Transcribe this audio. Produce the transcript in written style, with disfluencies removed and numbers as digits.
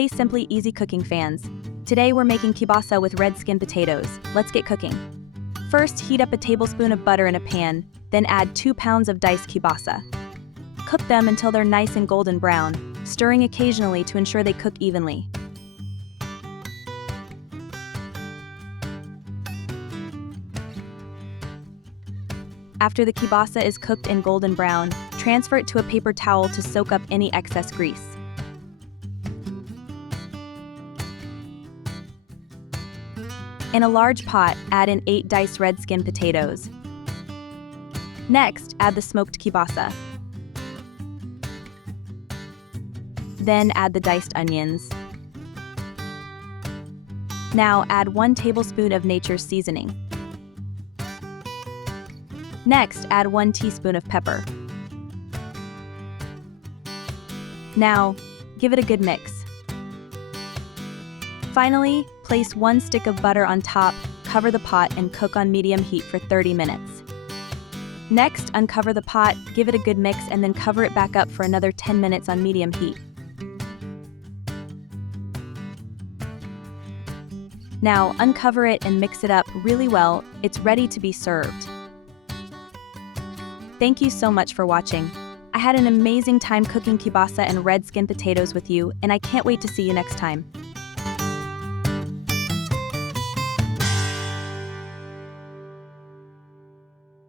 Hey Simply Easy Cooking fans! Today we're making kielbasa with red skin potatoes. Let's get cooking. First, heat up a tablespoon of butter in a pan, then add 2 pounds of diced kielbasa. Cook them until they're nice and golden brown, stirring occasionally to ensure they cook evenly. After the kielbasa is cooked and golden brown, transfer it to a paper towel to soak up any excess grease. In a large pot, add in 8 diced red skin potatoes. Next, add the smoked kielbasa. Then add the diced onions. Now add 1 tablespoon of nature's seasoning. Next, add 1 teaspoon of pepper. Now, give it a good mix. Finally, place 1 stick of butter on top, cover the pot and cook on medium heat for 30 minutes. Next, uncover the pot, give it a good mix and then cover it back up for another 10 minutes on medium heat. Now, uncover it and mix it up really well. It's ready to be served. Thank you so much for watching. I had an amazing time cooking kielbasa and red skin potatoes with you, and I can't wait to see you next time.